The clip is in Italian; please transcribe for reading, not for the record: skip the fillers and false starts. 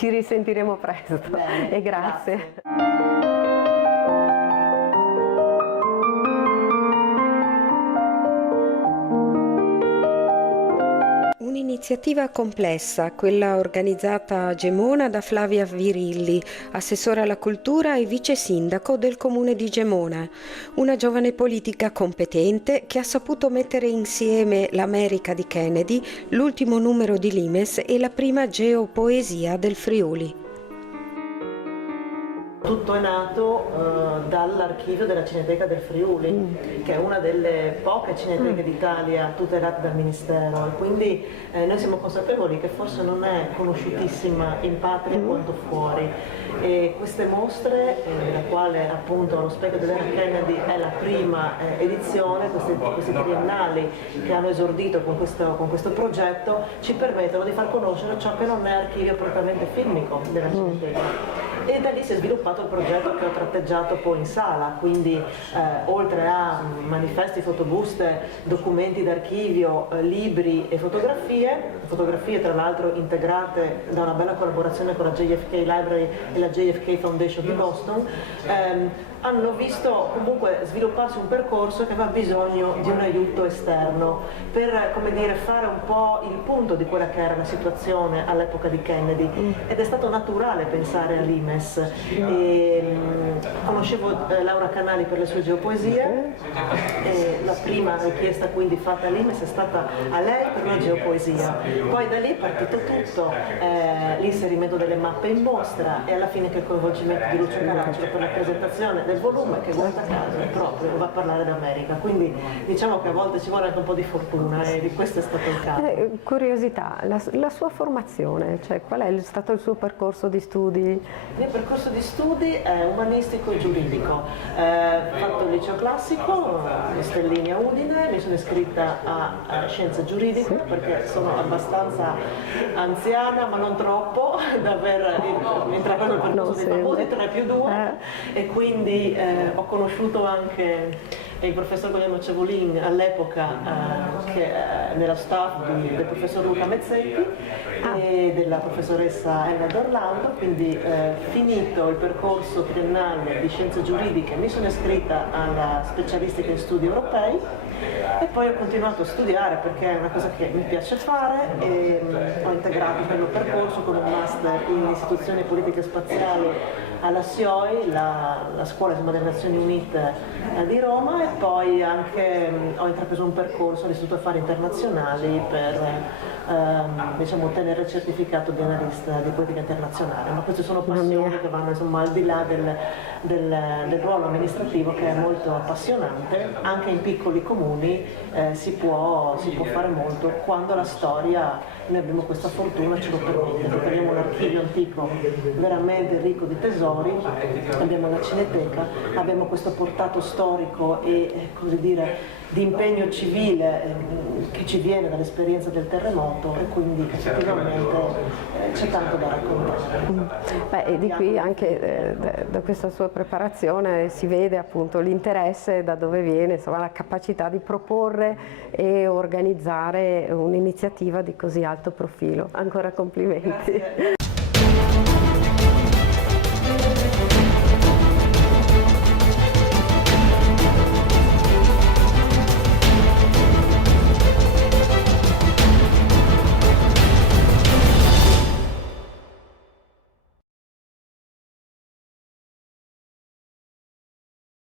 Ci risentiremo presto. Bene, e grazie. Un'iniziativa complessa, quella organizzata a Gemona da Flavia Virilli, assessore alla cultura e vice sindaco del comune di Gemona, una giovane politica competente che ha saputo mettere insieme l'America di Kennedy, l'ultimo numero di Limes e la prima geopoesia del Friuli. Tutto è nato dall'archivio della Cineteca del Friuli, che è una delle poche cineteche d'Italia tutelate dal Ministero, e quindi noi siamo consapevoli che forse non è conosciutissima in patria quanto fuori. E queste mostre, della quale appunto lo Specchio dell'era Kennedy è la prima edizione, questi triennali che hanno esordito con questo progetto, ci permettono di far conoscere ciò che non è archivio propriamente filmico della Cineteca. E da lì si è sviluppato il progetto che ho tratteggiato poi in sala, quindi oltre a manifesti, fotobuste, documenti d'archivio, libri e fotografie tra l'altro integrate da una bella collaborazione con la JFK Library e la JFK Foundation di Boston, hanno visto comunque svilupparsi un percorso che aveva bisogno di un aiuto esterno per, come dire, fare un po' il punto di quella che era la situazione all'epoca di Kennedy, ed è stato naturale pensare a Limes. Conoscevo Laura Canali per le sue geopoesie, e la prima richiesta quindi fatta a Limes è stata a lei per una geopoesia. Poi da lì è partito tutto, l'inserimento delle mappe in mostra e alla fine che il coinvolgimento di Lucio Caracciolo per la presentazione del volume, che guarda caso proprio va a parlare d'America, quindi diciamo che a volte ci vuole anche un po' di fortuna, e di questo è stato il caso. Curiosità, la sua formazione, cioè qual è stato il suo percorso di studi? Il mio percorso di studi è umanistico e giuridico. Ho fatto il liceo classico, Stellini a Udine, mi sono iscritta a scienze giuridiche perché sono abbastanza anziana ma non troppo da aver intrapreso il percorso dei famosi 3+2, e quindi ho conosciuto anche il professor Guglielmo Cevolin all'epoca, che nella staff del professor Luca Mezzetti e della professoressa Elena D'Orlando, quindi finito il percorso triennale di scienze giuridiche mi sono iscritta alla specialistica in studi europei e poi ho continuato a studiare perché è una cosa che mi piace fare, e ho integrato il mio percorso con un master in istituzioni politiche spaziali alla SIOI, la Scuola delle Nazioni Unite di Roma, e poi anche ho intrapreso un percorso all'Istituto Affari Internazionali per diciamo, ottenere il certificato di analista di politica internazionale. Ma queste sono passioni che vanno insomma al di là del ruolo amministrativo, che è molto appassionante. Anche in piccoli comuni si può fare molto quando la storia, noi abbiamo questa fortuna, ce lo permette, perché abbiamo un archivio antico veramente ricco di tesori, abbiamo la Cineteca, abbiamo questo portato storico e così dire di impegno civile che ci viene dall'esperienza del terremoto, e quindi effettivamente c'è tanto da raccontare. E di qui anche da questa sua preparazione si vede appunto l'interesse, da dove viene, insomma, la capacità di proporre e organizzare un'iniziativa di così alto profilo. Ancora complimenti. Grazie.